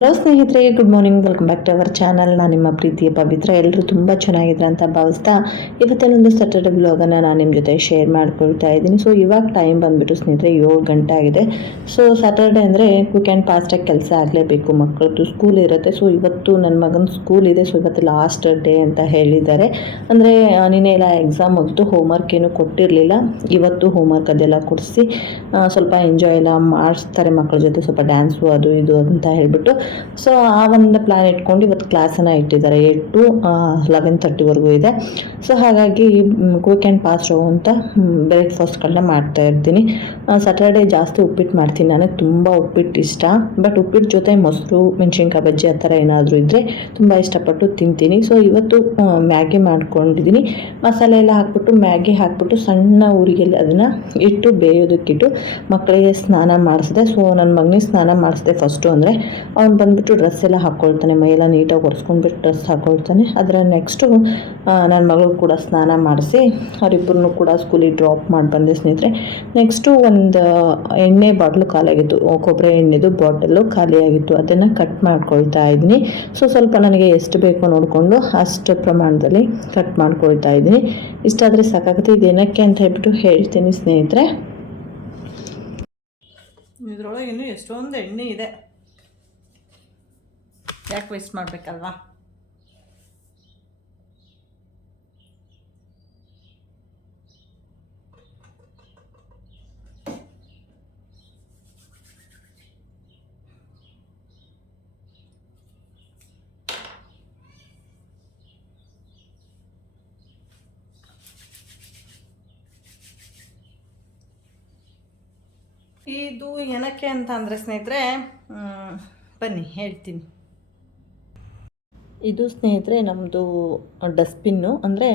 Hello ಸ್ನೇಹಿತರೆ, good morning. Welcome back to our channel. ನಾನು ನಿಮ್ಮ ಪ್ರೀತಿಯ ಪವಿತ್ರ. ಎಲ್ಲರೂ ತುಂಬ ಚೆನ್ನಾಗಿದ್ರೆ ಅಂತ ಭಾವಿಸ್ತಾ ಇವತ್ತೇನೊಂದು ಸ್ಯಾಟರ್ಡೆ ಬ್ಲಾಗನ್ನು ನಾನು ನಿಮ್ಮ ಜೊತೆ ಶೇರ್ ಮಾಡ್ಕೊಳ್ತಾ ಇದ್ದೀನಿ. ಸೊ ಇವಾಗ ಟೈಮ್ ಬಂದುಬಿಟ್ಟು ಸ್ನೇಹಿತರೆ 7 ಗಂಟೆ ಆಗಿದೆ. ಸೊ ಸ್ಯಾಟರ್ಡೆ ಅಂದರೆ ಕ್ವಿಕ್ ಆ್ಯಂಡ್ ಫಾಸ್ಟಾಗಿ ಕೆಲಸ ಆಗಲೇಬೇಕು, ಮಕ್ಕಳದ್ದು ಸ್ಕೂಲ್ ಇರುತ್ತೆ. ಸೊ ಇವತ್ತು ನನ್ನ ಮಗನ ಸ್ಕೂಲ್ ಇದೆ. ಸೊ ಇವತ್ತು ಲಾಸ್ಟ್ ಡೇ ಅಂತ ಹೇಳಿದ್ದಾರೆ. ಅಂದರೆ ನಿನ್ನೆ ಎಲ್ಲ ಎಕ್ಸಾಮ್ ಮುಗಿದು ಹೋಮ್ವರ್ಕ್ ಏನು ಕೊಟ್ಟಿರಲಿಲ್ಲ. ಇವತ್ತು ಹೋಮ್ವರ್ಕ್ ಅದೆಲ್ಲ ಕೊಡಿಸಿ ಸ್ವಲ್ಪ ಎಂಜಾಯ್ ಎಲ್ಲ ಮಾಡಿಸ್ತಾರೆ ಮಕ್ಕಳ ಜೊತೆ, ಸ್ವಲ್ಪ ಡ್ಯಾನ್ಸು ಅದು ಇದು ಅಂತ ಹೇಳಿಬಿಟ್ಟು. ಸೊ ಆ ಒಂದು ಪ್ಲ್ಯಾನ್ ಇಟ್ಕೊಂಡು ಇವತ್ತು ಕ್ಲಾಸನ್ನು ಇಟ್ಟಿದ್ದಾರೆ. 8 to 11:30ವರೆಗೂ ಇದೆ. ಸೊ ಹಾಗಾಗಿ ಕ್ವಿಕ್ ಆ್ಯಂಡ್ ಫಾಸ್ಟ್ ಅಂತ ಬ್ರೇಕ್ಫಾಸ್ಟ್ಗಳನ್ನ ಮಾಡ್ತಾ ಇರ್ತೀನಿ. ಸ್ಯಾಟರ್ಡೆ ಜಾಸ್ತಿ ಉಪ್ಪಿಟ್ಟು ಮಾಡ್ತೀನಿ. ನನಗೆ ತುಂಬ ಉಪ್ಪಿಟ್ಟು ಇಷ್ಟ. ಬಟ್ ಉಪ್ಪಿಟ್ಟು ಜೊತೆ ಮೊಸರು, ಮೆಣಸಿನ್ಕಾಯಿ ಬಜ್ಜಿ ಆ ಥರ ಏನಾದರೂ ಇದ್ದರೆ ತುಂಬ ಇಷ್ಟಪಟ್ಟು ತಿಂತೀನಿ. ಸೊ ಇವತ್ತು ಮ್ಯಾಗಿ ಮಾಡ್ಕೊಂಡಿದ್ದೀನಿ. ಮಸಾಲೆ ಎಲ್ಲ ಹಾಕ್ಬಿಟ್ಟು ಮ್ಯಾಗಿ ಹಾಕ್ಬಿಟ್ಟು ಸಣ್ಣ ಊರಿಗೆಲ್ಲ ಅದನ್ನು ಇಟ್ಟು ಬೇಯೋದಕ್ಕಿಟ್ಟು ಮಕ್ಕಳಿಗೆ ಸ್ನಾನ ಮಾಡಿಸಿದೆ. ಸೊ ನನ್ನ ಮಗನಿಗೆ ಸ್ನಾನ ಮಾಡಿಸಿದೆ ಫಸ್ಟು. ಅಂದರೆ ಅವ್ನು ಬಂದುಬಿಟ್ಟು ಡ್ರೆಸ್ ಎಲ್ಲ ಹಾಕ್ಕೊಳ್ತಾನೆ, ಮೈಯೆಲ್ಲ ನೀಟಾಗಿ ಒರೆಸ್ಕೊಂಡ್ಬಿಟ್ಟು ಡ್ರೆಸ್ ಹಾಕ್ಕೊಳ್ತಾನೆ. ಅದರ ನೆಕ್ಸ್ಟು ನನ್ನ ಮಗಳು ಕೂಡ ಸ್ನಾನ ಮಾಡಿಸಿ ಅವರಿಬ್ಬರನ್ನು ಕೂಡ ಸ್ಕೂಲಿಗೆ ಡ್ರಾಪ್ ಮಾಡಿ ಬಂದೆ ಸ್ನೇಹಿತರೆ. ನೆಕ್ಸ್ಟು ಒಂದು ಎಣ್ಣೆ ಬಾಟ್ಲು ಖಾಲಿಯಾಗಿತ್ತು, ಕೊಬ್ಬರಿ ಎಣ್ಣೆದು ಬಾಟಲು ಖಾಲಿಯಾಗಿತ್ತು. ಅದನ್ನು ಕಟ್ ಮಾಡ್ಕೊಳ್ತಾ ಇದ್ದೀನಿ. ಸೊ ಸ್ವಲ್ಪ ನನಗೆ ಎಷ್ಟು ಬೇಕೋ ನೋಡಿಕೊಂಡು ಅಷ್ಟು ಪ್ರಮಾಣದಲ್ಲಿ ಕಟ್ ಮಾಡ್ಕೊಳ್ತಾ ಇದ್ದೀನಿ. ಇಷ್ಟಾದರೆ ಸಾಕಾಗುತ್ತೆ. ಇದೇನಕ್ಕೆ ಅಂತ ಹೇಳ್ಬಿಟ್ಟು ಹೇಳ್ತೀನಿ ಸ್ನೇಹಿತರೆ. ಇದರೊಳಗೆ ಇನ್ನೂ ಎಷ್ಟೊಂದು ಎಣ್ಣೆ ಇದೆ, ಯಾಕೆ ವೇಸ್ಟ್ ಮಾಡಬೇಕಲ್ವಾ. ಇದು ಏನಕ್ಕೆ ಅಂತ ಅಂದರೆ ಸ್ನೇಹಿತರೆ, ಬನ್ನಿ ಹೇಳ್ತೀನಿ. ಇದು ಸ್ನೇಹಿತರೆ ನಮ್ಮದು ಡಸ್ಟ್ಬಿನ್ನು. ಅಂದರೆ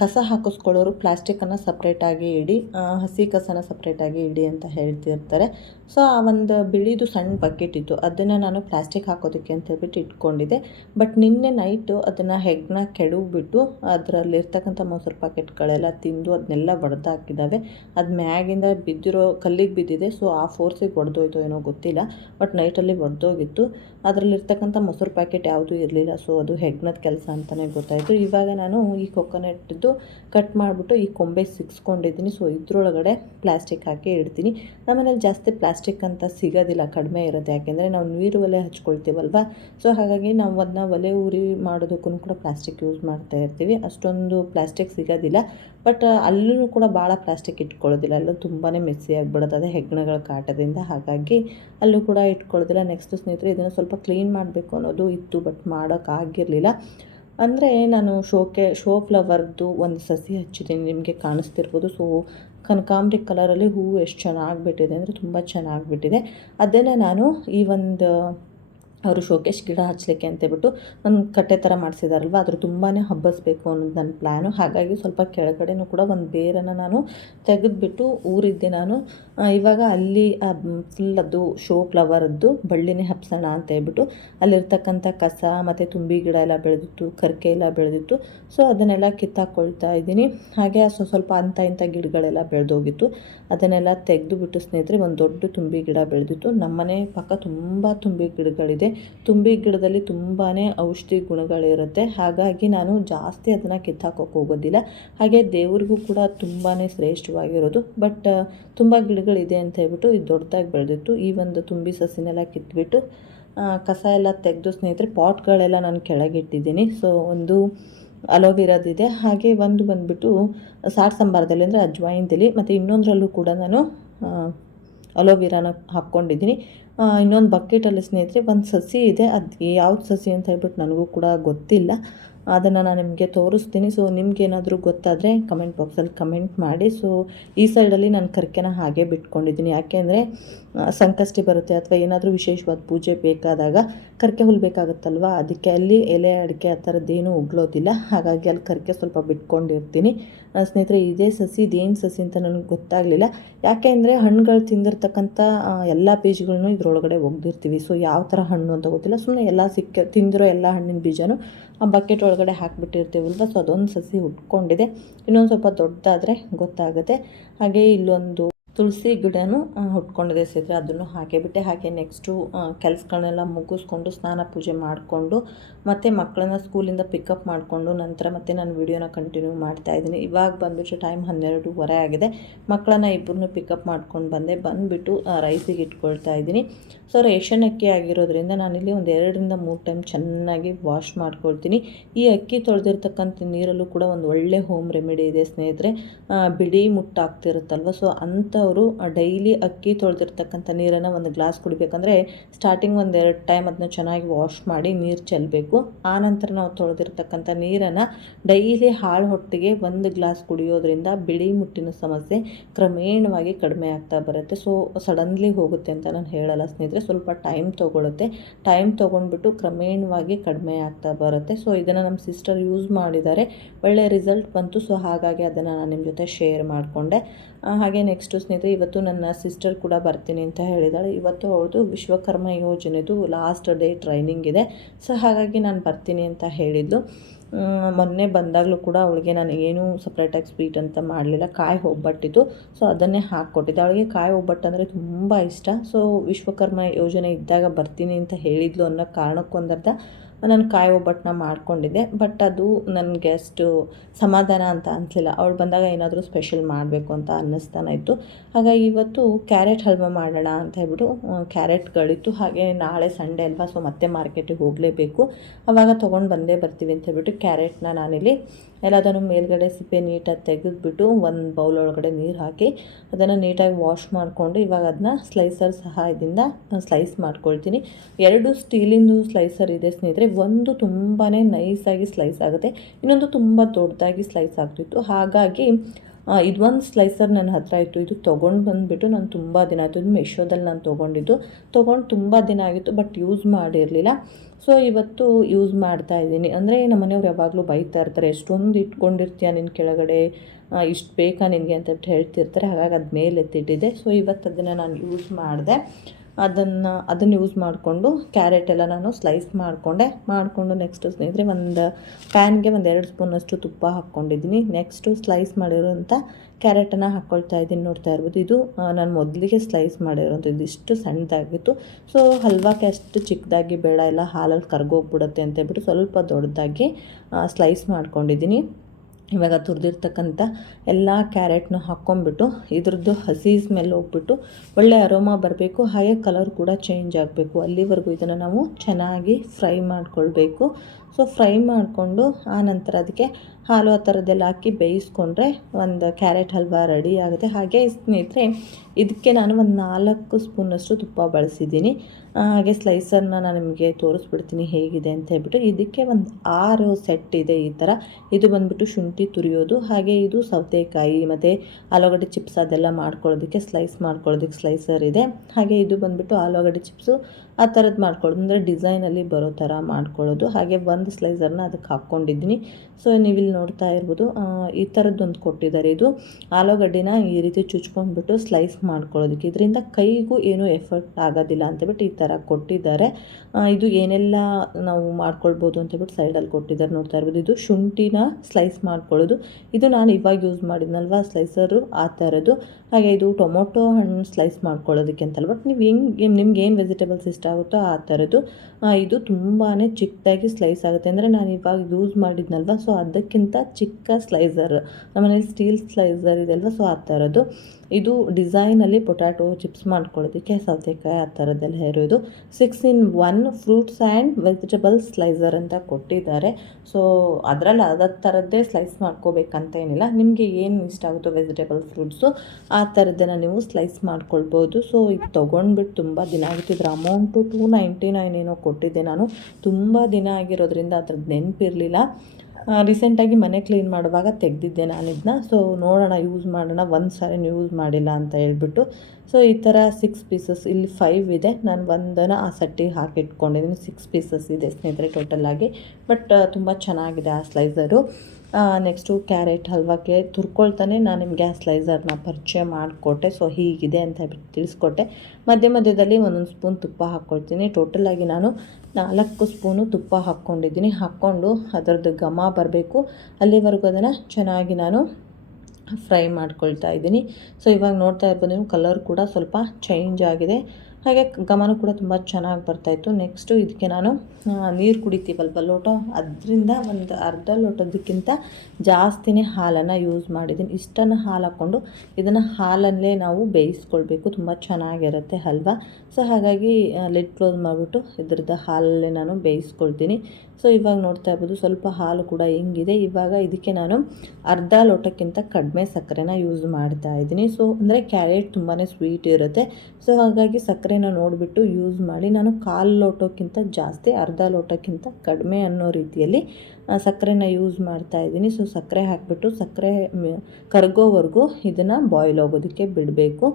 ಕಸ ಹಾಕಿಸ್ಕೊಳ್ಳೋರು ಪ್ಲಾಸ್ಟಿಕ್ಕನ್ನು ಸಪ್ರೇಟಾಗಿ ಇಡಿ, ಹಸಿ ಕಸನ ಸಪ್ರೇಟಾಗಿ ಇಡಿ ಅಂತ ಹೇಳ್ತಿರ್ತಾರೆ. ಸೊ ಆ ಒಂದು ಬಿಳಿದು ಸಣ್ಣ ಬಕೆಟ್ ಇತ್ತು, ಅದನ್ನು ನಾನು ಪ್ಲಾಸ್ಟಿಕ್ ಹಾಕೋದಕ್ಕೆ ಅಂತ ಹೇಳ್ಬಿಟ್ಟು ಇಟ್ಕೊಂಡಿದ್ದೆ. ಬಟ್ ನಿನ್ನೆ ನೈಟು ಅದನ್ನು ಹೆಗ್ನ ಕೆಡವಿಬಿಟ್ಟು ಅದರಲ್ಲಿರ್ತಕ್ಕಂಥ ಮೊಸರು ಪ್ಯಾಕೆಟ್ಗಳೆಲ್ಲ ತಿಂದು ಅದನ್ನೆಲ್ಲ ಒಡೆದಾಕಿದ್ದಾವೆ. ಅದು ಮ್ಯಾಗಿಂದ ಬಿದ್ದಿರೋ ಕಲ್ಲಿಗೆ ಬಿದ್ದಿದೆ. ಸೊ ಆ ಫೋರ್ಸಿಗೆ ಒಡೆದೋಯ್ತು ಏನೋ ಗೊತ್ತಿಲ್ಲ, ಬಟ್ ನೈಟಲ್ಲಿ ಒಡೆದೋಗಿತ್ತು. ಅದರಲ್ಲಿರ್ತಕ್ಕಂಥ ಮೊಸರು ಪ್ಯಾಕೆಟ್ ಯಾವುದೂ ಇರಲಿಲ್ಲ. ಸೊ ಅದು ಹೆಗ್ನದ ಕೆಲಸ ಅಂತಲೇ ಗೊತ್ತಾಯಿತು. ಇವಾಗ ನಾನು ಈ ಕೊಕೊನೆಟ್ದು ಕಟ್ ಮಾಡಿಬಿಟ್ಟು ಈ ಕೊಂಬೆ ಸಿಕ್ಸ್ಕೊಂಡಿದ್ದೀನಿ. ಸೊ ಇದ್ರೊಳಗಡೆ ಪ್ಲಾಸ್ಟಿಕ್ ಹಾಕಿ ಇಡ್ತೀನಿ. ನಮ್ಮನೇಲಿ ಜಾಸ್ತಿ ಪ್ಲಾಸ್ಟಿಕ್ ಅಂತ ಸಿಗೋದಿಲ್ಲ, ಕಡಿಮೆ ಇರುತ್ತೆ. ಯಾಕೆಂದರೆ ನಾವು ನೀರು ಒಲೆ ಹಚ್ಕೊಳ್ತೀವಲ್ವ. ಸೊ ಹಾಗಾಗಿ ನಾವು ಅದನ್ನ ಒಲೆ ಉರಿ ಮಾಡೋದಕ್ಕೂ ಕೂಡ ಪ್ಲಾಸ್ಟಿಕ್ ಯೂಸ್ ಮಾಡ್ತಾ ಇರ್ತೀವಿ. ಅಷ್ಟೊಂದು ಪ್ಲಾಸ್ಟಿಕ್ ಸಿಗೋದಿಲ್ಲ. ಬಟ್ ಅಲ್ಲೂ ಕೂಡ ಭಾಳ ಪ್ಲಾಸ್ಟಿಕ್ ಇಟ್ಕೊಳ್ಳೋದಿಲ್ಲ, ಅಲ್ಲೂ ತುಂಬಾ ಮೆಸ್ಸಿ ಆಗಿಬಿಡುತ್ತದೆ ಹೆಗ್ಣಗಳ ಕಾಟದಿಂದ. ಹಾಗಾಗಿ ಅಲ್ಲೂ ಕೂಡ ಇಟ್ಕೊಳ್ಳೋದಿಲ್ಲ. ನೆಕ್ಸ್ಟ್ ಸ್ನೇಹಿತರೆ, ಇದನ್ನು ಸ್ವಲ್ಪ ಕ್ಲೀನ್ ಮಾಡಬೇಕು ಅನ್ನೋದು ಇತ್ತು, ಬಟ್ ಮಾಡೋಕ್ಕಾಗಿರಲಿಲ್ಲ. ಅಂದರೆ ನಾನು ಶೋ ಫ್ಲವರ್ದು ಒಂದು ಸಸಿ ಹಚ್ಚಿದ್ದೀನಿ, ನಿಮಗೆ ಕಾಣಿಸ್ತಿರ್ಬೋದು. ಸೊ ಕನಕಾಂಬರಿ ಕಲರಲ್ಲಿ ಹೂವು ಎಷ್ಟು ಚೆನ್ನಾಗಿಬಿಟ್ಟಿದೆ ಅಂದರೆ ತುಂಬ ಚೆನ್ನಾಗಿಬಿಟ್ಟಿದೆ. ಅದನ್ನು ನಾನು ಈ ಒಂದು ಅವರು ಶೋಕೇಶ್ ಗಿಡ ಹಚ್ಚಲಿಕ್ಕೆ ಅಂತೇಳ್ಬಿಟ್ಟು ಒಂದು ಕಟ್ಟೆ ಥರ ಮಾಡಿಸಿದಾರಲ್ವ, ಅದ್ರ ತುಂಬಾ ಹಬ್ಬಸಬೇಕು ಅನ್ನೋದು ನನ್ನ ಪ್ಲ್ಯಾನು. ಹಾಗಾಗಿ ಸ್ವಲ್ಪ ಕೆಳಗಡೆನೂ ಕೂಡ ಒಂದು ಬೇರನ್ನು ನಾನು ತೆಗೆದುಬಿಟ್ಟು ಊರಿದ್ದೆ ನಾನು. ಇವಾಗ ಅಲ್ಲಿ ಫುಲ್ ಅದು ಶೋ ಫ್ಲವರದ್ದು ಬಳ್ಳಿನೇ ಹಬ್ಸೋಣ ಅಂತ ಹೇಳ್ಬಿಟ್ಟು ಅಲ್ಲಿರ್ತಕ್ಕಂಥ ಕಸ ಮತ್ತು ತುಂಬಿ ಗಿಡ ಎಲ್ಲ ಬೆಳೆದಿತ್ತು, ಕರ್ಕೆ ಎಲ್ಲ ಬೆಳೆದಿತ್ತು. ಸೊ ಅದನ್ನೆಲ್ಲ ಕಿತ್ತಾಕ್ಕೊಳ್ತಾ ಇದ್ದೀನಿ. ಹಾಗೆ ಸ್ವಲ್ಪ ಇಂಥ ಗಿಡಗಳೆಲ್ಲ ಬೆಳೆದೋಗಿತ್ತು, ಅದನ್ನೆಲ್ಲ ತೆಗೆದುಬಿಟ್ಟು ಸ್ನೇಹಿತರೆ ಒಂದು ದೊಡ್ಡ ತುಂಬಿ ಗಿಡ ಬೆಳೆದಿತ್ತು. ನಮ್ಮನೆ ಪಕ್ಕ ತುಂಬ ತುಂಬಿ ಗಿಡಗಳಿದೆ. ತುಂಬಿ ಗಿಡದಲ್ಲಿ ತುಂಬಾ ಔಷಧಿ ಗುಣಗಳಿರುತ್ತೆ. ಹಾಗಾಗಿ ನಾನು ಜಾಸ್ತಿ ಅದನ್ನು ಕಿತ್ತಾಕೋಕೆ ಹೋಗೋದಿಲ್ಲ. ಹಾಗೆ ದೇವ್ರಿಗೂ ಕೂಡ ತುಂಬಾ ಶ್ರೇಷ್ಠವಾಗಿರೋದು. ಬಟ್ ತುಂಬ ಗಿಡಗಳಿದೆ ಅಂತ ಹೇಳ್ಬಿಟ್ಟು ಇದು ದೊಡ್ಡದಾಗಿ ಬೆಳೆದಿತ್ತು. ಈ ಒಂದು ತುಂಬಿ ಸಸಿನೆಲ್ಲ ಕಿತ್ಬಿಟ್ಟು ಕಸ ಎಲ್ಲ ತೆಗೆದು ಸ್ನೇಹಿತರೆ ಪಾಟ್ಗಳೆಲ್ಲ ನಾನು ಕೆಳಗಿಟ್ಟಿದ್ದೀನಿ. ಸೊ ಒಂದು ಅಲೋವೆರಾದಿದೆ, ಹಾಗೆ ಒಂದು ಬಂದುಬಿಟ್ಟು ಸಾರು ಸಾಂಬಾರದಲ್ಲಿ ಅಂದರೆ ಅಜ್ವಾಯಿನ್ದಲ್ಲಿ, ಮತ್ತು ಇನ್ನೊಂದರಲ್ಲೂ ಕೂಡ ನಾನು ಅಲೋವೆರಾನ ಹಾಕ್ಕೊಂಡಿದ್ದೀನಿ. ಇನ್ನೊಂದು ಬಕೆಟಲ್ಲಿ ಸ್ನೇಹಿತರೆ ಒಂದು ಸಸಿ ಇದೆ, ಅದು ಯಾವ್ದು ಸಸಿ ಅಂತ ಹೇಳ್ಬಿಟ್ಟು ನನಗೂ ಕೂಡ ಗೊತ್ತಿಲ್ಲ. ಅದನ್ನು ನಾನು ನಿಮಗೆ ತೋರಿಸ್ತೀನಿ. ಸೊ ನಿಮ್ಗೇನಾದರೂ ಗೊತ್ತಾದರೆ ಕಮೆಂಟ್ ಬಾಕ್ಸಲ್ಲಿ ಕಮೆಂಟ್ ಮಾಡಿ. ಸೊ ಈ ಸೈಡಲ್ಲಿ ನಾನು ಕರ್ಕೆನ ಹಾಗೆ ಬಿಟ್ಕೊಂಡಿದ್ದೀನಿ. ಯಾಕೆ ಅಂದರೆ ಸಂಕಷ್ಟಿ ಬರುತ್ತೆ ಅಥವಾ ಏನಾದರೂ ವಿಶೇಷವಾದ ಪೂಜೆ ಬೇಕಾದಾಗ ಕರ್ಕೆ ಹುಲ್ ಬೇಕಾಗುತ್ತಲ್ವ, ಅದಕ್ಕೆ ಅಲ್ಲಿ ಎಲೆ ಅಡಿಕೆ ಆ ಥರದ್ದೇನೂ ಉಗ್ಳೋದಿಲ್ಲ. ಹಾಗಾಗಿ ಅಲ್ಲಿ ಕರ್ಕೆ ಸ್ವಲ್ಪ ಬಿಟ್ಕೊಂಡಿರ್ತೀನಿ. ಸ್ನೇಹಿತರೆ, ಇದೇ ಸಸಿ ಇದೇನು ಸಸಿ ಅಂತ ನನಗೆ ಗೊತ್ತಾಗಲಿಲ್ಲ. ಯಾಕೆ ಅಂದರೆ ಹಣ್ಣುಗಳು ತಿಂದಿರ್ತಕ್ಕಂಥ ಎಲ್ಲ ಬೀಜಗಳನ್ನೂ ಇದರೊಳಗಡೆ ಒಗ್ದಿರ್ತೀವಿ. ಸೊ ಯಾವ ಥರ ಹಣ್ಣು ಅಂತ ಗೊತ್ತಿಲ್ಲ, ಸುಮ್ಮನೆ ಎಲ್ಲ ತಿಂದಿರೋ ಎಲ್ಲ ಹಣ್ಣಿನ ಬೀಜನೂ ಆ ಬಕೆಟ್ ಒಳಗಡೆ ಹಾಕಿಬಿಟ್ಟಿರ್ತೀವಲ್ವ. ಸೊ ಅದೊಂದು ಸಸಿ ಉಟ್ಕೊಂಡಿದೆ. ಇನ್ನೊಂದು ಸ್ವಲ್ಪ ದೊಡ್ಡದಾದರೆ ಗೊತ್ತಾಗುತ್ತೆ. ಹಾಗೆ ಇಲ್ಲೊಂದು ತುಳಸಿ ಗಿಡನೂ ಹುಟ್ಕೊಂಡಿದೆ ಸ್ನೇಹಿತರೆ, ಅದನ್ನು ಹಾಕಿಬಿಟ್ಟೆ. ಹಾಗೆ ನೆಕ್ಸ್ಟು ಕೆಲಸಗಳನ್ನೆಲ್ಲ ಮುಗಿಸ್ಕೊಂಡು ಸ್ನಾನ ಪೂಜೆ ಮಾಡಿಕೊಂಡು ಮತ್ತು ಮಕ್ಕಳನ್ನ ಸ್ಕೂಲಿಂದ ಪಿಕಪ್ ಮಾಡಿಕೊಂಡು ನಂತರ ಮತ್ತೆ ನಾನು ವಿಡಿಯೋನ ಕಂಟಿನ್ಯೂ ಮಾಡ್ತಾಯಿದ್ದೀನಿ. ಇವಾಗ ಬಂದುಬಿಟ್ಟು ಟೈಮ್ 12:15 ಆಗಿದೆ. ಮಕ್ಕಳನ್ನ ಇಬ್ಬರನ್ನೂ ಪಿಕಪ್ ಮಾಡ್ಕೊಂಡು ಬಂದುಬಿಟ್ಟು ರೈಸಿಗೆ ಇಟ್ಕೊಳ್ತಾ ಇದ್ದೀನಿ. ಸೊ ರೇಷನ್ ಅಕ್ಕಿ ಆಗಿರೋದ್ರಿಂದ ನಾನಿಲ್ಲಿ ಒಂದು 2-3 ಟೈಮ್ ಚೆನ್ನಾಗಿ ವಾಶ್ ಮಾಡ್ಕೊಳ್ತೀನಿ. ಈ ಅಕ್ಕಿ ತೊಳೆದಿರ್ತಕ್ಕಂಥ ನೀರಲ್ಲೂ ಕೂಡ ಒಂದು ಒಳ್ಳೆ ಹೋಮ್ ರೆಮಿಡಿ ಇದೆ ಸ್ನೇಹಿತರೆ. ಬಿಳಿ ಮುಟ್ಟಾಗ್ತಿರುತ್ತಲ್ವ, ಸೊ ಅಂಥವರು ಡೈಲಿ ಅಕ್ಕಿ ತೊಳೆದಿರ್ತಕ್ಕಂಥ ನೀರನ್ನು ಒಂದು ಗ್ಲಾಸ್ ಕುಡಿಬೇಕಂದ್ರೆ ಸ್ಟಾರ್ಟಿಂಗ್ 1-2 ಟೈಮ್ ಅದನ್ನ ಚೆನ್ನಾಗಿ ವಾಶ್ ಮಾಡಿ ನೀರು ಚೆಲ್ಲಬೇಕು. ಆನಂತರ ನಾವು ತೊಳೆದಿರ್ತಕ್ಕಂಥ ನೀರನ್ನು ಡೈಲಿ ಹಾಳು ಹೊಟ್ಟೆಗೆ 1 ಗ್ಲಾಸ್ ಕುಡಿಯೋದ್ರಿಂದ ಬಿಳಿ ಮುಟ್ಟಿನ ಸಮಸ್ಯೆ ಕ್ರಮೇಣವಾಗಿ ಕಡಿಮೆ ಆಗ್ತಾ ಬರುತ್ತೆ. ಸೊ ಸಡನ್ಲಿ ಹೋಗುತ್ತೆ ಅಂತ ನಾನು ಹೇಳಲ್ಲ ಸ್ನೇಹಿತರೆ, ಸ್ವಲ್ಪ ಟೈಮ್ ತೊಗೊಳುತ್ತೆ. ಟೈಮ್ ತೊಗೊಂಡ್ಬಿಟ್ಟು ಕ್ರಮೇಣವಾಗಿ ಕಡಿಮೆ ಆಗ್ತಾ ಬರುತ್ತೆ. ಸೊ ಇದನ್ನು ನಮ್ಮ ಸಿಸ್ಟರ್ ಯೂಸ್ ಮಾಡಿದ್ದಾರೆ, ಒಳ್ಳೆ ರಿಸಲ್ಟ್ ಬಂತು. ಸೊ ಹಾಗಾಗಿ ಅದನ್ನು ನಾನು ನಿಮ್ಮ ಜೊತೆ ಶೇರ್ ಮಾಡಿಕೊಂಡೆ. ಹಾಗೆ ನೆಕ್ಸ್ಟು ಸ್ನೇಹಿತರೆ, ಇವತ್ತು ನನ್ನ ಸಿಸ್ಟರ್ ಕೂಡ ಬರ್ತೀನಿ ಅಂತ ಹೇಳಿದಾಳೆ. ಇವತ್ತು ಅವಳದು ವಿಶ್ವಕರ್ಮ ಯೋಜನೆದು ಲಾಸ್ಟ್ ಡೇ ಟ್ರೈನಿಂಗ್ ಇದೆ. ಸೊ ಹಾಗಾಗಿ ನಾನು ಬರ್ತೀನಿ ಅಂತ ಹೇಳಿದ್ಲು. ಮೊನ್ನೆ ಬಂದಾಗಲೂ ಕೂಡ ಅವಳಿಗೆ ನಾನು ಏನೂ ಸಪ್ರೇಟಾಗಿ ಸ್ವೀಟ್ ಅಂತ ಮಾಡಲಿಲ್ಲ, ಕಾಯಿ ಒಬ್ಬಟ್ಟಿತ್ತು. ಸೊ ಅದನ್ನೇ ಹಾಕ್ಕೊಟ್ಟಿದ್ದೆ. ಅವಳಿಗೆ ಕಾಯಿ ಒಬ್ಬಟ್ಟು ಅಂದರೆ ತುಂಬ ಇಷ್ಟ. ಸೊ ವಿಶ್ವಕರ್ಮ ಯೋಜನೆ ಇದ್ದಾಗ ಬರ್ತೀನಿ ಅಂತ ಹೇಳಿದ್ಲು ಅನ್ನೋ ಕಾರಣಕ್ಕೊಂದರ್ಥ ನಾನು ಕಾಯಿ ಒಬ್ಬಟ್ಟನ್ನ ಮಾಡ್ಕೊಂಡಿದ್ದೆ. ಬಟ್ ಅದು ನನಗೆ ಅಷ್ಟು ಸಮಾಧಾನ ಅಂತ ಅನಿಸಲಿಲ್ಲ. ಅವಳು ಬಂದಾಗ ಏನಾದರೂ ಸ್ಪೆಷಲ್ ಮಾಡಬೇಕು ಅಂತ ಅನ್ನಿಸ್ತಾನೆ ಇತ್ತು. ಹಾಗಾಗಿ ಇವತ್ತು ಕ್ಯಾರೆಟ್ ಹಲ್ವಾ ಮಾಡೋಣ ಅಂತ ಹೇಳ್ಬಿಟ್ಟು ಕ್ಯಾರೆಟ್ಗಳಿತ್ತು. ಹಾಗೆ ನಾಳೆ ಸಂಡೇ ಅಲ್ವಾ, ಸೊ ಮತ್ತೆ ಮಾರ್ಕೆಟಿಗೆ ಹೋಗಲೇಬೇಕು, ಆವಾಗ ತೊಗೊಂಡು ಬರ್ತೀವಿ ಅಂತ ಹೇಳ್ಬಿಟ್ಟು ಕ್ಯಾರೆಟ್ನ ನಾನಿಲ್ಲಿ ಎಲ್ಲದನ್ನು ಮೇಲ್ಗಡೆ ಸಿಪ್ಪೆ ನೀಟಾಗಿ ತೆಗೆದುಬಿಟ್ಟು ಒಂದು ಬೌಲ್ ಒಳಗಡೆ ನೀರು ಹಾಕಿ ಅದನ್ನು ನೀಟಾಗಿ ವಾಶ್ ಮಾಡಿಕೊಂಡು ಇವಾಗ ಅದನ್ನ ಸ್ಲೈಸರ್ ಸಹಾಯದಿಂದ ಸ್ಲೈಸ್ ಮಾಡ್ಕೊಳ್ತೀನಿ. 2 ಸ್ಟೀಲಿಂದು ಸ್ಲೈಸರ್ ಇದೆ ಸ್ನೇಹಿತರೆ. ಒಂದು ತುಂಬಾ ನೈಸಾಗಿ ಸ್ಲೈಸ್ ಆಗುತ್ತೆ, ಇನ್ನೊಂದು ತುಂಬ ದೊಡ್ಡದಾಗಿ ಸ್ಲೈಸ್ ಆಗ್ತಿತ್ತು. ಹಾಗಾಗಿ ಇದೊಂದು ಸ್ಲೈಸರ್ ನನ್ನ ಹತ್ರ ಇತ್ತು. ಇದು ತೊಗೊಂಡು ಬಂದುಬಿಟ್ಟು ನಾನು ತುಂಬ ದಿನ ಆಯಿತು. ಇದು ಮೆಶೋದಲ್ಲಿ ನಾನು ತೊಗೊಂಡು ತುಂಬ ದಿನ ಆಗಿತ್ತು, ಬಟ್ ಯೂಸ್ ಮಾಡಿರಲಿಲ್ಲ. ಸೊ ಇವತ್ತು ಯೂಸ್ ಮಾಡ್ತಾ ಇದ್ದೀನಿ. ಅಂದರೆ ನಮ್ಮ ಮನೆಯವ್ರು ಯಾವಾಗಲೂ ಬೈತಾ ಇರ್ತಾರೆ, ಎಷ್ಟೊಂದು ಇಟ್ಕೊಂಡಿರ್ತೀಯ ನಿನ್ನ ಕೆಳಗಡೆ, ಇಷ್ಟು ಬೇಕಾ ನಿನಗೆ ಅಂತ ಹೇಳ್ತಿರ್ತಾರೆ. ಹಾಗಾಗಿ ಅದು ಮೇಲೆ ಎತ್ತಿಟ್ಟಿದ್ದೆ. ಸೊ ಇವತ್ತು ಅದನ್ನು ನಾನು ಯೂಸ್ ಮಾಡಿದೆ. ಅದನ್ನು ಯೂಸ್ ಮಾಡಿಕೊಂಡು ಕ್ಯಾರೆಟ್ ಎಲ್ಲ ನಾನು ಸ್ಲೈಸ್ ಮಾಡಿಕೊಂಡು ನೆಕ್ಸ್ಟು ಸ್ನೇಹಿತರೆ ಒಂದು ಪ್ಯಾನ್ಗೆ 1-2 ಸ್ಪೂನಷ್ಟು ತುಪ್ಪ ಹಾಕ್ಕೊಂಡಿದ್ದೀನಿ. ನೆಕ್ಸ್ಟು ಸ್ಲೈಸ್ ಮಾಡಿರೋಂಥ ಕ್ಯಾರೆಟನ್ನು ಹಾಕ್ಕೊಳ್ತಾ ಇದ್ದೀನಿ. ನೋಡ್ತಾ ಇರ್ಬೋದು, ಇದು ನಾನು ಮೊದಲಿಗೆ ಸ್ಲೈಸ್ ಮಾಡಿರೋಂಥದ್ದು, ಇಷ್ಟು ಸಣ್ಣದಾಗಿತ್ತು. ಸೊ ಹಲ್ವಾಕ್ಕೆ ಅಷ್ಟು ಚಿಕ್ಕದಾಗಿ ಬೇಡ, ಎಲ್ಲ ಹಾಲಲ್ಲಿ ಕರ್ಗೋಗ್ಬಿಡುತ್ತೆ ಅಂತ ಹೇಳ್ಬಿಟ್ಟು ಸ್ವಲ್ಪ ದೊಡ್ಡದಾಗಿ ಸ್ಲೈಸ್ ಮಾಡ್ಕೊಂಡಿದ್ದೀನಿ. ಇವಾಗ ತುರಿದಿರ್ತಕ್ಕಂಥ ಎಲ್ಲ ಕ್ಯಾರೆಟ್ನ ಹಾಕ್ಕೊಂಬಿಟ್ಟು ಇದ್ರದ್ದು ಹಸಿ ಸ್ಮೆಲ್ ಹೋಗ್ಬಿಟ್ಟು ಒಳ್ಳೆ ಅರೋಮಾ ಬರಬೇಕು, ಹಾಗೆ ಕಲರ್ ಕೂಡ ಚೇಂಜ್ ಆಗಬೇಕು. ಅಲ್ಲಿವರೆಗೂ ಇದನ್ನು ನಾವು ಚೆನ್ನಾಗಿ ಫ್ರೈ ಮಾಡಿಕೊಳ್ಬೇಕು. ಸೊ ಫ್ರೈ ಮಾಡಿಕೊಂಡು ಆನಂತರ ಅದಕ್ಕೆ ಹಾಲು ಆ ಥರದ್ದೆಲ್ಲ ಹಾಕಿ ಬೇಯಿಸ್ಕೊಂಡ್ರೆ ಒಂದು ಕ್ಯಾರೆಟ್ ಹಲ್ವಾ ರೆಡಿ ಆಗುತ್ತೆ. ಹಾಗೆ ಸ್ನೇಹಿತರೆ, ಇದಕ್ಕೆ ನಾನು ಒಂದು 4 ಸ್ಪೂನಷ್ಟು ತುಪ್ಪ ಬಳಸಿದ್ದೀನಿ. ಹಾಗೆ ಸ್ಲೈಸರ್ನ ನಾನು ನಿಮಗೆ ತೋರಿಸ್ಬಿಡ್ತೀನಿ ಹೇಗಿದೆ ಅಂತ ಹೇಳ್ಬಿಟ್ಟು. ಇದಕ್ಕೆ ಒಂದು 6 ಸೆಟ್ ಇದೆ ಈ ಥರ. ಇದು ಬಂದುಬಿಟ್ಟು ಶುಂಠಿ ತುರಿಯೋದು, ಹಾಗೆ ಇದು ಸೌತೆಕಾಯಿ ಮತ್ತು ಆಲೂಗಡ್ಡೆ ಚಿಪ್ಸ್ ಅದೆಲ್ಲ ಮಾಡ್ಕೊಳ್ಳೋದಕ್ಕೆ ಸ್ಲೈಸ್ ಮಾಡ್ಕೊಳ್ಳೋದಕ್ಕೆ ಸ್ಲೈಸರ್ ಇದೆ. ಹಾಗೆ ಇದು ಬಂದುಬಿಟ್ಟು ಆಲೂಗಡ್ಡೆ ಚಿಪ್ಸು ಆ ಥರದ್ದು ಮಾಡ್ಕೊಳ್ಳೋದು, ಅಂದರೆ ಡಿಸೈನಲ್ಲಿ ಬರೋ ಥರ ಮಾಡ್ಕೊಳ್ಳೋದು. ಹಾಗೆ ಒಂದು ಸ್ಲೈಸರ್ನ ಅದಕ್ಕೆ ಹಾಕ್ಕೊಂಡಿದ್ದೀನಿ. ಸೊ ನೀವಿಲ್ಲಿ ನೋಡ್ತಾ ಇರ್ಬೋದು, ಈ ಥರದ್ದೊಂದು ಕೊಟ್ಟಿದ್ದಾರೆ. ಇದು ಆಲೂಗಡ್ಡೆನ ಈ ರೀತಿ ಚುಚ್ಕೊಂಡ್ಬಿಟ್ಟು ಸ್ಲೈಸ್ ಮಾಡ್ಕೊಳ್ಳೋದಕ್ಕೆ, ಇದರಿಂದ ಕೈಗೂ ಏನೂ ಎಫೆಕ್ಟ್ ಆಗೋದಿಲ್ಲ ಅಂತೇಳ್ಬಿಟ್ಟು ಈ ಥರ ಕೊಟ್ಟಿದ್ದಾರೆ. ಇದು ಏನೆಲ್ಲ ನಾವು ಮಾಡ್ಕೊಳ್ಬೋದು ಅಂತೇಳ್ಬಿಟ್ಟು ಸೈಡಲ್ಲಿ ಕೊಟ್ಟಿದ್ದಾರೆ. ನೋಡ್ತಾ ಇರ್ಬೋದು, ಇದು ಶುಂಠಿನ ಸ್ಲೈಸ್ ಮಾಡ್ಕೊಳ್ಳೋದು. ಇದು ನಾನು ಇವಾಗ ಯೂಸ್ ಮಾಡಿದ್ನಲ್ವ ಸ್ಲೈಸರು, ಆ ಥರದ್ದು. ಹಾಗೆ ಇದು ಟೊಮೊಟೊ ಹಣ್ಣು ಸ್ಲೈಸ್ ಮಾಡ್ಕೊಳ್ಳೋದಕ್ಕೆ ಅಂತಲ್ಲ, ಬಟ್ ನೀವು ನಿಮ್ಗೆ ಏನು ವೆಜಿಟೇಬಲ್ಸ್ ಇಷ್ಟ ಆಗುತ್ತೋ ಆ ಥರದ್ದು. ಇದು ತುಂಬಾ ಚಿಕ್ಕದಾಗಿ ಸ್ಲೈಸ್ ಆಗುತ್ತೆ, ಅಂದರೆ ನಾನು ಇವಾಗ ಯೂಸ್ ಮಾಡಿದ್ನಲ್ವ, ಸೊ ಅದಕ್ಕಿಂತ ಚಿಕ್ಕ ಸ್ಲೈಸರ್, ನಮ್ಮನೇಲಿ ಸ್ಟೀಲ್ ಸ್ಲೈಸರ್ ಇದೆಯಲ್ವ, ಸೊ ಆ ಥರದ್ದು. ಇದು ಡಿಸೈನಲ್ಲಿ ಪೊಟ್ಯಾಟೊ ಚಿಪ್ಸ್ ಮಾಡ್ಕೊಳ್ಳೋದಕ್ಕೆ ಸೌತೆಕಾಯಿ ಆ ಥರದ್ದೆಲ್ಲ ಇರೋದು. 6-in-1 fruits and vegetable slicer ಅಂತ ಕೊಟ್ಟಿದ್ದಾರೆ. ಸೊ ಅದರಲ್ಲಿ ಅದೇ ಥರದ್ದೇ ಸ್ಲೈಸ್ ಮಾಡ್ಕೋಬೇಕಂತ ಏನಿಲ್ಲ, ನಿಮಗೆ ಏನು ಇಷ್ಟ ಆಗುತ್ತೋ ವೆಜಿಟೇಬಲ್ ಫ್ರೂಟ್ಸು ಆ ಥರದ್ದನ್ನು ನೀವು ಸ್ಲೈಸ್ ಮಾಡ್ಕೊಳ್ಬೋದು. ಸೊ ಇದು ತೊಗೊಂಡ್ಬಿಟ್ಟು ತುಂಬ ದಿನ ಆಗಿತ್ತು. ಇದ್ರ ಅಮೌಂಟು $299 ಏನೋ ಕೊಟ್ಟಿದ್ದೆ ನಾನು. ತುಂಬ ದಿನ ಆಗಿರೋದ್ರಿಂದ ಅದ್ರದ್ದು ನೆನಪಿರಲಿಲ್ಲ. ರೀಸೆಂಟಾಗಿ ಮನೆ ಕ್ಲೀನ್ ಮಾಡುವಾಗ ತೆಗೆದಿದ್ದೆ ನಾನು ಇದನ್ನ. ಸೊ ನೋಡೋಣ, ಯೂಸ್ ಮಾಡೋಣ, ಒಂದು ಸಾರಿ ಯೂಸ್ ಮಾಡಿಲ್ಲ ಅಂತ ಹೇಳ್ಬಿಟ್ಟು. ಸೊ ಈ ಥರ 6 ಪೀಸಸ್, ಇಲ್ಲಿ 5 ಇದೆ, ನಾನು ಒಂದನ್ನು ಆ ಸೆಟ್ಟಿಗೆ ಹಾಕಿಟ್ಕೊಂಡಿದ್ದೀನಿ. 6 ಪೀಸಸ್ ಇದೆ ಸ್ನೇಹಿತರೆ ಟೋಟಲಾಗಿ, ಬಟ್ ತುಂಬ ಚೆನ್ನಾಗಿದೆ ಆ ಸ್ಲೈಸರು. ನೆಕ್ಸ್ಟು ಕ್ಯಾರೆಟ್ ಹಲ್ವಾಕ್ಕೆ ತುರ್ಕೊಳ್ತಾನೆ ನಾನು ನಿಮಗೆ ಆ ಸ್ಲೈಸರ್ನ ಪರಿಚಯ ಮಾಡಿಕೊಟ್ಟೆ. ಸೊ ಹೀಗಿದೆ ಅಂತ ಹೇಳ್ಬಿಟ್ಟು ತಿಳಿಸ್ಕೊಟ್ಟೆ. ಮಧ್ಯದಲ್ಲಿ 1 ಸ್ಪೂನ್ ತುಪ್ಪ ಹಾಕ್ಕೊಳ್ತೀನಿ. ಟೋಟಲಾಗಿ ನಾನು 4 ಸ್ಪೂನು ತುಪ್ಪ ಹಾಕ್ಕೊಂಡಿದ್ದೀನಿ. ಹಾಕ್ಕೊಂಡು ಅದರದ್ದು ಘಮ ಬರಬೇಕು, ಅಲ್ಲಿವರೆಗೂ ಅದನ್ನು ಚೆನ್ನಾಗಿ ನಾನು ಫ್ರೈ ಮಾಡ್ಕೊಳ್ತಾ ಇದ್ದೀನಿ. ಸೊ ಇವಾಗ ನೋಡ್ತಾ ಇರ್ಬೋದು ನೀವು, ಕಲರ್ ಕೂಡ ಸ್ವಲ್ಪ ಚೇಂಜ್ ಆಗಿದೆ, ಹಾಗೆ ಘಮನೂ ಕೂಡ ತುಂಬ ಚೆನ್ನಾಗಿ ಬರ್ತಾಯಿತ್ತು. ನೆಕ್ಸ್ಟು ಇದಕ್ಕೆ ನಾನು ನೀರು ಕುಡಿತೀವಲ್ವ ಲೋಟ, ಅದರಿಂದ ಒಂದು ಅರ್ಧ ಲೋಟದಕ್ಕಿಂತ ಜಾಸ್ತಿನೇ ಹಾಲನ್ನು ಯೂಸ್ ಮಾಡಿದ್ದೀನಿ. ಇಷ್ಟನ್ನು ಹಾಲು ಹಾಕ್ಕೊಂಡು ಇದನ್ನು ಹಾಲಲ್ಲೇ ನಾವು ಬೇಯಿಸ್ಕೊಳ್ಬೇಕು, ತುಂಬ ಚೆನ್ನಾಗಿರುತ್ತೆ ಅಲ್ವಾ. ಸೊ ಹಾಗಾಗಿ ಲಿಡ್ ಕ್ಲೋಸ್ ಮಾಡಿಬಿಟ್ಟು ಇದ್ರದ್ದು ಹಾಲಲ್ಲೇ ನಾನು ಬೇಯಿಸ್ಕೊಳ್ತೀನಿ. ಸೊ ಇವಾಗ ನೋಡ್ತಾ ಇರ್ಬೋದು ಸ್ವಲ್ಪ ಹಾಲು ಕೂಡ ಹಿಂಗಿದೆ. ಇವಾಗ ಇದಕ್ಕೆ ನಾನು ಅರ್ಧ ಲೋಟಕ್ಕಿಂತ ಕಡಿಮೆ ಸಕ್ಕರೆನ ಯೂಸ್ ಮಾಡ್ತಾ ಇದ್ದೀನಿ. ಸೊ ಅಂದರೆ ಕ್ಯಾರೆಟ್ ತುಂಬಾ ಸ್ವೀಟ್ ಇರುತ್ತೆ, ಸೊ ಹಾಗಾಗಿ ಸಕ್ಕರೆನ ನೋಡಿಬಿಟ್ಟು ಯೂಸ್ ಮಾಡಿ. ನಾನು ಕಾಲು ಲೋಟಕ್ಕಿಂತ ಜಾಸ್ತಿ, ಅರ್ಧ ಲೋಟಕ್ಕಿಂತ ಕಡಿಮೆ ಅನ್ನೋ ರೀತಿಯಲ್ಲಿ ಸಕ್ಕರೆನ ಯೂಸ್ ಮಾಡ್ತಾ ಇದ್ದೀನಿ. ಸೊ ಸಕ್ಕರೆ ಹಾಕಿಬಿಟ್ಟು ಸಕ್ಕರೆ ಕರಗೋವರೆಗೂ ಇದನ್ನು ಬಾಯ್ಲ್ ಆಗೋದಕ್ಕೆ ಬಿಡಬೇಕು.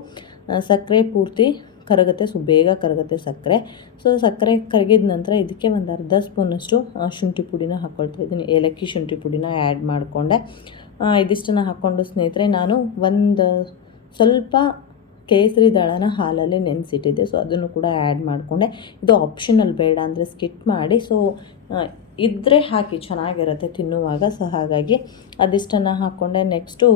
ಸಕ್ಕರೆ ಪೂರ್ತಿ ಕರಗುತ್ತೆ, ಸೊ ಬೇಗ ಕರಗುತ್ತೆ ಸಕ್ಕರೆ. ಸೊ ಸಕ್ಕರೆ ಕರಗಿದ ನಂತರ ಇದಕ್ಕೆ ಒಂದು ಅರ್ಧ ಸ್ಪೂನಷ್ಟು ಶುಂಠಿ ಪುಡಿನ ಹಾಕ್ಕೊಳ್ತಾ ಇದ್ದೀನಿ. ಏಲಕ್ಕಿ ಶುಂಠಿ ಪುಡಿನ ಆ್ಯಡ್ ಮಾಡಿಕೊಂಡೆ. ಇದಿಷ್ಟನ್ನು ಹಾಕ್ಕೊಂಡು ಸ್ನೇಹಿತರೆ ನಾನು ಒಂದು ಸ್ವಲ್ಪ ಕೇಸರಿ ದಾಳನ ಹಾಲಲ್ಲಿ ನೆನೆಸಿಟ್ಟಿದ್ದೆ, ಸೊ ಅದನ್ನು ಕೂಡ ಆ್ಯಡ್ ಮಾಡಿಕೊಂಡೆ. ಇದು ಆಪ್ಷನಲ್, ಬೇಡ ಅಂದರೆ ಸ್ಕಿಪ್ ಮಾಡಿ. ಸೊ ಇದ್ದರೆ ಹಾಕಿ, ಚೆನ್ನಾಗಿರುತ್ತೆ ತಿನ್ನುವಾಗ. ಸೊ ಹಾಗಾಗಿ ಅದಿಷ್ಟನ್ನು ಹಾಕ್ಕೊಂಡೆ. ನೆಕ್ಸ್ಟು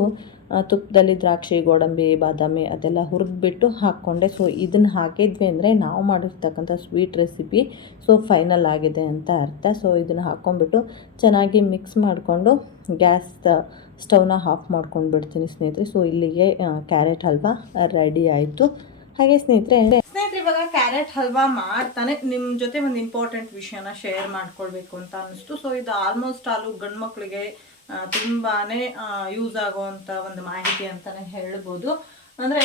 ತುಪ್ಪದಲ್ಲಿ ದ್ರಾಕ್ಷಿ, ಗೋಡಂಬಿ, ಬಾದಾಮಿ ಅದೆಲ್ಲ ಹುರಿದ್ಬಿಟ್ಟು ಹಾಕ್ಕೊಂಡೆ. ಸೊ ಇದನ್ನು ಹಾಕಿದ್ವಿ ಅಂದರೆ ನಾವು ಮಾಡಿರ್ತಕ್ಕಂಥ ಸ್ವೀಟ್ ರೆಸಿಪಿ ಸೊ ಫೈನಲ್ ಆಗಿದೆ ಅಂತ ಅರ್ಥ. ಸೊ ಇದನ್ನು ಹಾಕ್ಕೊಂಡ್ಬಿಟ್ಟು ಚೆನ್ನಾಗಿ ಮಿಕ್ಸ್ ಮಾಡಿಕೊಂಡು ಗ್ಯಾಸ್ ಸ್ಟವ್ನ ಆಫ್ ಮಾಡ್ಕೊಂಡು ಬಿಡ್ತೀನಿ ಸ್ನೇಹಿತರೆ. ಸೊ ಇಲ್ಲಿಗೆ ಕ್ಯಾರೆಟ್ ಹಲ್ವಾ ರೆಡಿ ಆಯಿತು. ಹಾಗೆ ಸ್ನೇಹಿತರೆ ಇವಾಗ ಕ್ಯಾರೆಟ್ ಹಲ್ವಾ ಮಾಡ್ತಾನೆ ನಿಮ್ಮ ಜೊತೆ ಒಂದು ಇಂಪಾರ್ಟೆಂಟ್ ವಿಷಯನ ಶೇರ್ ಮಾಡ್ಕೊಳ್ಬೇಕು ಅಂತ ಅನ್ನಿಸ್ತು. ಸೊ ಇದು ಆಲ್ಮೋಸ್ಟ್ ಆಲು ಗಂಡು ಮಕ್ಕಳಿಗೆ ತುಂಬಾ ಯೂಸ್ ಆಗುವಂಥ ಒಂದು ಮಾಹಿತಿ ಅಂತಲೇ ಹೇಳ್ಬೋದು. ಅಂದರೆ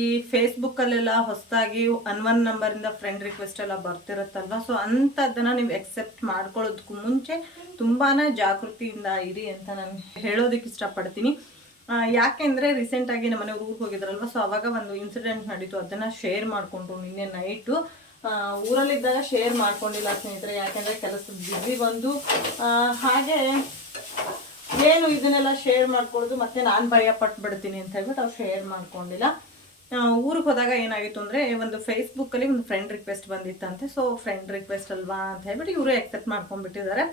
ಈ ಫೇಸ್ಬುಕ್ಕಲ್ಲೆಲ್ಲ ಹೊಸದಾಗಿ ಅನ್ವನ್ ನಂಬರಿಂದ ಫ್ರೆಂಡ್ ರಿಕ್ವೆಸ್ಟ್ ಎಲ್ಲ ಬರ್ತಿರುತ್ತಲ್ವ, ಸೊ ಅಂಥದ್ದನ್ನು ನೀವು ಎಕ್ಸೆಪ್ಟ್ ಮಾಡ್ಕೊಳ್ಳೋದಕ್ಕೂ ಮುಂಚೆ ತುಂಬಾ ಜಾಗೃತಿಯಿಂದ ಇರಿ ಅಂತ ನಾನು ಹೇಳೋದಕ್ಕೆ ಇಷ್ಟಪಡ್ತೀನಿ. ಯಾಕೆಂದರೆ ರೀಸೆಂಟಾಗಿ ನಮ್ಮ ಮನೆಯವ್ರು ಊರಿಗೆ ಹೋಗಿದ್ರಲ್ವ, ಸೊ ಅವಾಗ ಒಂದು ಇನ್ಸಿಡೆಂಟ್ ನಡೀತು, ಅದನ್ನು ಶೇರ್ ಮಾಡಿಕೊಂಡ್ರು ನಿನ್ನೆ ನೈಟು. ಊರಲ್ಲಿದ್ದಾಗ ಶೇರ್ ಮಾಡ್ಕೊಂಡಿಲ್ಲ ಸ್ನೇಹಿತರೆ, ಯಾಕೆಂದರೆ ಕೆಲಸದ ಬ್ಯುಸಿ ಬಂದು, ಹಾಗೆ ಏನು ಇದನ್ನೆಲ್ಲ ಶೇರ್ ಮಾಡ್ಕೊಳ್ಳೋದು ಮತ್ತೆ ನಾನು ಭಯ ಪಟ್ಬಿಡ್ತೀನಿ ಅಂತ ಹೇಳ್ಬಿಟ್ಟು ಅವ್ರು ಶೇರ್ ಮಾಡ್ಕೊಂಡಿಲ್ಲ. ಊರಿಗೆ ಹೋದಾಗ ಏನಾಗಿತ್ತು ಅಂದರೆ ಒಂದು ಫೇಸ್ಬುಕ್ಕಲ್ಲಿ ಒಂದು ಫ್ರೆಂಡ್ ರಿಕ್ವೆಸ್ಟ್ ಬಂದಿತ್ತಂತೆ. ಸೊ ಫ್ರೆಂಡ್ ರಿಕ್ವೆಸ್ಟ್ ಅಲ್ವಾ ಅಂತ ಹೇಳ್ಬಿಟ್ಟು ಇವರು ಎಕ್ಸೆಪ್ಟ್ ಮಾಡ್ಕೊಂಡ್ಬಿಟ್ಟಿದ್ದಾರೆ.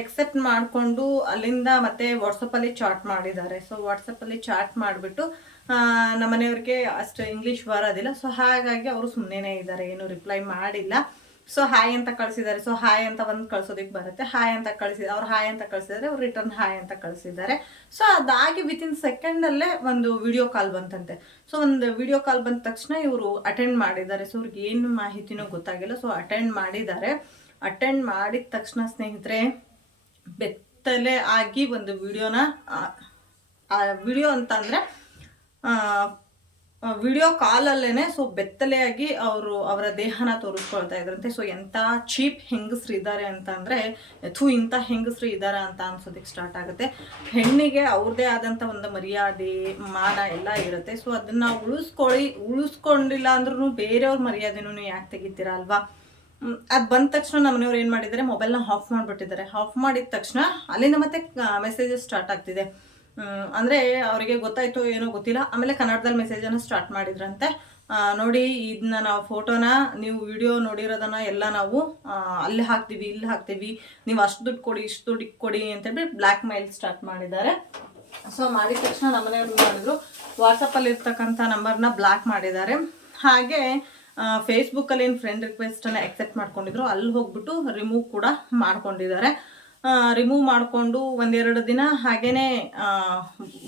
ಎಕ್ಸೆಪ್ಟ್ ಮಾಡಿಕೊಂಡು ಅಲ್ಲಿಂದ ಮತ್ತೆ ವಾಟ್ಸಪ್ಪಲ್ಲಿ ಚಾಟ್ ಮಾಡಿದ್ದಾರೆ. ಸೊ ವಾಟ್ಸಪ್ಪಲ್ಲಿ ಚಾಟ್ ಮಾಡಿಬಿಟ್ಟು ನಮ್ಮ ಮನೆಯವ್ರಿಗೆ ಅಷ್ಟು ಇಂಗ್ಲೀಷ್ ಬರೋದಿಲ್ಲ, ಸೊ ಹಾಗಾಗಿ ಅವರು ಸುಮ್ಮನೆ ಇದ್ದಾರೆ, ಏನು ರಿಪ್ಲೈ ಮಾಡಿಲ್ಲ. ಸೊ ಹಾಯ್ ಅಂತ ಕಳಿಸಿದ್ದಾರೆ. ಸೊ ಹಾಯ್ ಅಂತ ಒಂದು ಕಳ್ಸೋದಕ್ಕೆ ಬರುತ್ತೆ, ಹಾಯ್ ಅಂತ ಕಳಿಸಿದ್ದಾರೆ. ಅವ್ರು ಹಾಯ್ ಅಂತ ಕಳಿಸಿದ್ದಾರೆ, ಅವ್ರು ರಿಟರ್ನ್ ಹಾಯ್ ಅಂತ ಕಳಿಸಿದ್ದಾರೆ. ಸೊ ಅದಾಗಿ ವಿತಿನ್ ಸೆಕೆಂಡಲ್ಲೇ ಒಂದು ವಿಡಿಯೋ ಕಾಲ್ ಬಂತಂತೆ. ಸೊ ಒಂದು ವಿಡಿಯೋ ಕಾಲ್ ಬಂದ ತಕ್ಷಣ ಇವರು ಅಟೆಂಡ್ ಮಾಡಿದ್ದಾರೆ. ಸೊ ಅವ್ರಿಗೆ ಏನು ಮಾಹಿತಿನೂ ಗೊತ್ತಾಗಿಲ್ಲ. ಸೊ ಅಟೆಂಡ್ ಮಾಡಿದ್ದಾರೆ. ಅಟೆಂಡ್ ಮಾಡಿದ ತಕ್ಷಣ ಸ್ನೇಹಿತರೆ ಬೆತ್ತಲೆ ಆಗಿ ಒಂದು ವಿಡಿಯೋನ, ವಿಡಿಯೋ ಅಂತ ಅಂದರೆ ವಿಡಿಯೋ ಕಾಲಲ್ಲೇ ಸೊ ಬೆತ್ತಲೆಯಾಗಿ ಅವರ ದೇಹನ ತೋರಿಸ್ಕೊಳ್ತಾ ಇದ್ರಂತೆ. ಸೊ ಎಂಥ ಚೀಪ್ ಹೆಂಗಸ್ರು ಇದ್ದಾರೆ ಅಂತ ಅಂದರೆ, ಇಂಥ ಹೆಂಗಸ್ರು ಇದ್ದಾರೆ ಅಂತ ಅನ್ಸೋದಕ್ಕೆ ಸ್ಟಾರ್ಟ್ ಆಗುತ್ತೆ. ಹೆಣ್ಣಿಗೆ ಅವ್ರದ್ದೇ ಆದಂಥ ಒಂದು ಮರ್ಯಾದೆ, ಮಾನ ಎಲ್ಲ ಇರುತ್ತೆ. ಸೊ ಅದನ್ನು ಉಳಿಸ್ಕೊಂಡಿಲ್ಲ ಅಂದ್ರೂ ಬೇರೆಯವ್ರ ಮರ್ಯಾದೆನೂ ಯಾಕೆ ತೆಗಿತೀರಾ ಅಲ್ವಾ. ಅದು ಬಂದ ತಕ್ಷಣ ನಮ್ಮ ಮನೆಯವ್ರು ಏನು ಮಾಡಿದ್ದಾರೆ, ಮೊಬೈಲ್ನ ಆಫ್ ಮಾಡಿಬಿಟ್ಟಿದ್ದಾರೆ. ಆಫ್ ಮಾಡಿದ ತಕ್ಷಣ ಅಲ್ಲಿಂದ ಮತ್ತೆ ಮೆಸೇಜಸ್ ಸ್ಟಾರ್ಟ್ ಆಗ್ತಿದೆ. ಅಂದರೆ ಅವರಿಗೆ ಗೊತ್ತಾಯ್ತು ಏನೋ ಗೊತ್ತಿಲ್ಲ. ಆಮೇಲೆ ಕನ್ನಡದಲ್ಲಿ ಮೆಸೇಜನ್ನು ಸ್ಟಾರ್ಟ್ ಮಾಡಿದ್ರಂತೆ. ನೋಡಿ ಇದನ್ನ ನಾವು ಫೋಟೋನ, ನೀವು ವಿಡಿಯೋ ನೋಡಿರೋದನ್ನ ಎಲ್ಲ ನಾವು ಅಲ್ಲಿ ಹಾಕ್ತೀವಿ, ಇಲ್ಲಿ ಹಾಕ್ತೀವಿ, ನೀವು ಅಷ್ಟು ದುಡ್ಡು ಕೊಡಿ, ಇಷ್ಟು ದುಡ್ಡು ಕೊಡಿ ಅಂತೇಳಿ ಬ್ಲ್ಯಾಕ್ ಮೇಲ್ ಸ್ಟಾರ್ಟ್ ಮಾಡಿದ್ದಾರೆ. ಸೊ ಮಾಡಿದ ತಕ್ಷಣ ನಮ್ಮನೆಯವ್ರು ಮಾಡಿದ್ರು, ವಾಟ್ಸಪ್ಪಲ್ಲಿ ಇರ್ತಕ್ಕಂಥ ನಂಬರ್ನ ಬ್ಲಾಕ್ ಮಾಡಿದ್ದಾರೆ. ಹಾಗೆ ಫೇಸ್ಬುಕ್ಕಲ್ಲಿ ಏನು ಫ್ರೆಂಡ್ ರಿಕ್ವೆಸ್ಟನ್ನು ಎಕ್ಸೆಪ್ಟ್ ಮಾಡ್ಕೊಂಡಿದ್ರು ಅಲ್ಲಿ ಹೋಗ್ಬಿಟ್ಟು ರಿಮೂವ್ ಕೂಡ ಮಾಡ್ಕೊಂಡಿದ್ದಾರೆ. ರಿಮೂವ್ ಮಾಡಿಕೊಂಡು ಒಂದೆರಡು ದಿನ ಹಾಗೇ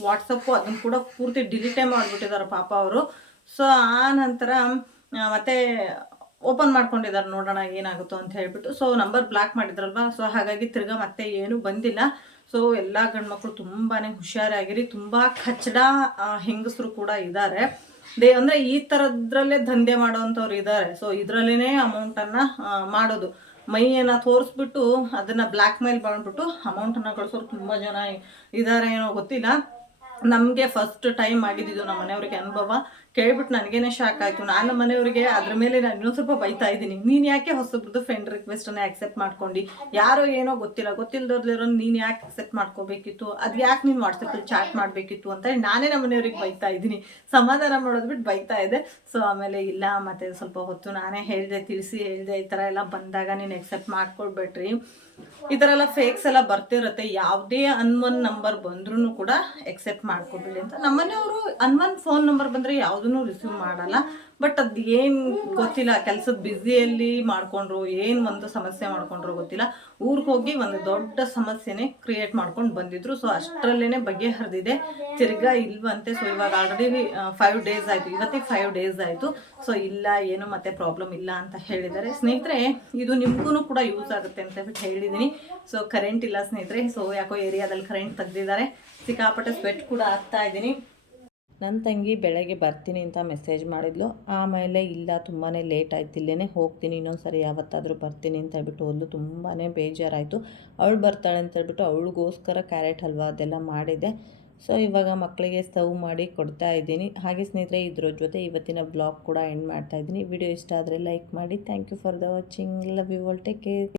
ವಾಟ್ಸಪ್ಪು ಅದನ್ನು ಕೂಡ ಪೂರ್ತಿ ಡಿಲೀಟೇ ಮಾಡಿಬಿಟ್ಟಿದ್ದಾರೆ ಪಾಪ ಅವರು. ಸೊ ಆ ನಂತರ ಮತ್ತೆ ಓಪನ್ ಮಾಡ್ಕೊಂಡಿದ್ದಾರೆ, ನೋಡೋಣ ಏನಾಗುತ್ತೋ ಅಂತ ಹೇಳ್ಬಿಟ್ಟು. ಸೊ ನಂಬರ್ ಬ್ಲಾಕ್ ಮಾಡಿದ್ರಲ್ವ, ಸೊ ಹಾಗಾಗಿ ತಿರ್ಗಾ ಮತ್ತೆ ಏನೂ ಬಂದಿಲ್ಲ. ಸೊ ಎಲ್ಲ ಗಂಡ್ಮಕ್ಳು ತುಂಬಾ ಹುಷಾರಾಗಿರಿ. ತುಂಬ ಕಚ್ಚಡ ಹೆಂಗಸರು ಕೂಡ ಇದ್ದಾರೆ. ಅಂದರೆ ಈ ಥರದ್ರಲ್ಲೇ ದಂಧೆ ಮಾಡೋವಂಥವ್ರು ಇದ್ದಾರೆ. ಸೊ ಇದರಲ್ಲೇ ಅಮೌಂಟನ್ನು ಮಾಡೋದು, ಮೈಯನ್ನು ತೋರಿಸ್ಬಿಟ್ಟು ಅದನ್ನು ಬ್ಲ್ಯಾಕ್ ಮೇಲ್ ಮಾಡಿಬಿಟ್ಟು ಅಮೌಂಟನ್ನು ಕಳಿಸೋರು ತುಂಬ ಜನ ಇದ್ದಾರೆ, ಏನೋ ಗೊತ್ತಿಲ್ಲ. ನಮಗೆ ಫಸ್ಟ್ ಟೈಮ್ ಆಗಿದ್ದು ನಮ್ಮ ಮನೆಯವ್ರಿಗೆ ಅನುಭವ. ಕೇಳ್ಬಿಟ್ಟು ನನಗೇನೆ ಶಾಕ್ ಆಯಿತು. ನಾನು ಮನೆಯವರಿಗೆ ಅದ್ರ ಮೇಲೆ ನಾನು ಇನ್ನೊಂದು ಸ್ವಲ್ಪ ಬೈತಾ ಇದ್ದೀನಿ. ನೀನು ಯಾಕೆ ಹೊಸಬ್ರದ್ದು ಫ್ರೆಂಡ್ ರಿಕ್ವೆಸ್ಟನ್ನು ಆಕ್ಸೆಪ್ಟ್ ಮಾಡ್ಕೊಂಡು, ಯಾರೋ ಏನೋ ಗೊತ್ತಿಲ್ಲದವ್ರಲ್ಲಿರೋ ನೀನು ಯಾಕೆ ಅಕ್ಸೆಪ್ಟ್ ಮಾಡ್ಕೋಬೇಕಿತ್ತು, ಅದು ಯಾಕೆ ನೀನು ವಾಟ್ಸಪ್ಪಲ್ಲಿ ಚಾಟ್ ಮಾಡಬೇಕಿತ್ತು ಅಂತ ಹೇಳಿ ನಾನೇ ನಮ್ಮ ಮನೆಯವ್ರಿಗೆ ಬೈತಾ ಇದ್ದೀನಿ. ಸಮಾಧಾನ ಮಾಡೋದು ಬಿಟ್ಟು ಬೈತಾ ಇದೆ. ಸೊ ಆಮೇಲೆ ಇಲ್ಲ ಮತ್ತೆ ಸ್ವಲ್ಪ ಹೊತ್ತು ನಾನೇ ಹೇಳಿದೆ, ತಿಳಿಸಿ ಹೇಳಿದೆ, ಈ ಥರ ಎಲ್ಲ ಬಂದಾಗ ನೀನು ಎಕ್ಸೆಪ್ಟ್ ಮಾಡ್ಕೊಳ್ಬೇಡ್ರಿ, ಈ ಥರ ಎಲ್ಲ ಫೇಕ್ಸ್ ಎಲ್ಲ ಬರ್ತಿರುತ್ತೆ, ಯಾವುದೇ ಅನ್ವನ್ ನಂಬರ್ ಬಂದ್ರೂ ಕೂಡ ಎಕ್ಸೆಪ್ಟ್ ಮಾಡ್ಕೊಬೇಡಿ ಅಂತ. ನಮ್ಮನೆಯವರು ಅನ್ವನ್ ಫೋನ್ ನಂಬರ್ ಬಂದರೆ ಯಾವುದೂ ರಿಸೀವ್ ಮಾಡಲ್ಲ. ಬಟ್ ಅದು ಏನು ಗೊತ್ತಿಲ್ಲ, ಕೆಲಸದ ಬ್ಯುಸಿಯಲ್ಲಿ ಮಾಡ್ಕೊಂಡ್ರು, ಏನು ಒಂದು ಸಮಸ್ಯೆ ಮಾಡ್ಕೊಂಡ್ರು ಗೊತ್ತಿಲ್ಲ, ಊರಿಗೆ ಹೋಗಿ ಒಂದು ದೊಡ್ಡ ಸಮಸ್ಯೆನೇ ಕ್ರಿಯೇಟ್ ಮಾಡ್ಕೊಂಡು ಬಂದಿದ್ರು. ಸೊ ಅಷ್ಟರಲ್ಲೇ ಬಗೆಹರಿದಿದೆ, ತಿರ್ಗಾ ಇಲ್ವಂತೆ. ಸೊ ಇವಾಗ ಆಲ್ರೆಡಿ 5 days ಆಯಿತು, ಇವತ್ತಿಗೆ 5 days ಆಯಿತು. ಸೊ ಇಲ್ಲ, ಏನು ಮತ್ತೆ ಪ್ರಾಬ್ಲಮ್ ಇಲ್ಲ ಅಂತ ಹೇಳಿದ್ದಾರೆ. ಸ್ನೇಹಿತರೆ, ಇದು ನಿಮಗೂ ಕೂಡ ಯೂಸ್ ಆಗುತ್ತೆ ಅಂತ ಬಿಟ್ಟು ಹೇಳಿದ್ದೀನಿ. ಸೊ ಕರೆಂಟ್ ಇಲ್ಲ ಸ್ನೇಹಿತರೆ. ಸೊ ಯಾಕೋ ಏರಿಯಾದಲ್ಲಿ ಕರೆಂಟ್ ತೆಗ್ದಿದ್ದಾರೆ, ಸಿಕ್ಕಾಪಟ್ಟೆ ಸ್ವೆಟ್ ಕೂಡ ಆಗ್ತಾ ಇದ್ದೀನಿ. ನನ್ನ ತಂಗಿ ಬೆಳಗ್ಗೆ ಬರ್ತೀನಿ ಅಂತ ಮೆಸೇಜ್ ಮಾಡಿದ್ಲು. ಆಮೇಲೆ ಇಲ್ಲ, ತುಂಬಾ ಲೇಟ್ ಆಯ್ತು, ಇಲ್ಲೇ ಹೋಗ್ತೀನಿ, ಇನ್ನೊಂದು ಸರಿ ಯಾವತ್ತಾದರೂ ಬರ್ತೀನಿ ಅಂತ ಹೇಳ್ಬಿಟ್ಟು ಹೋದ್ಲು. ತುಂಬಾ ಬೇಜಾರಾಯಿತು. ಅವಳು ಬರ್ತಾಳೆ ಅಂತ ಹೇಳ್ಬಿಟ್ಟು ಅವಳಿಗೋಸ್ಕರ ಕ್ಯಾರೆಟ್ ಹಲ್ವಾ ಅದೆಲ್ಲ ಮಾಡಿದೆ. ಸೊ ಇವಾಗ ಮಕ್ಕಳಿಗೆ ಸರ್ವ್ ಮಾಡಿ ಕೊಡ್ತಾ ಇದ್ದೀನಿ. ಹಾಗೆ ಸ್ನೇಹಿತರೆ, ಇದ್ರ ಜೊತೆ ಇವತ್ತಿನ ಬ್ಲಾಗ್ ಕೂಡ ಎಂಡ್ ಮಾಡ್ತಾ ಇದ್ದೀನಿ. ವಿಡಿಯೋ ಇಷ್ಟ ಆದರೆ ಲೈಕ್ ಮಾಡಿ. Thank you for the watching. Love you all. Take care.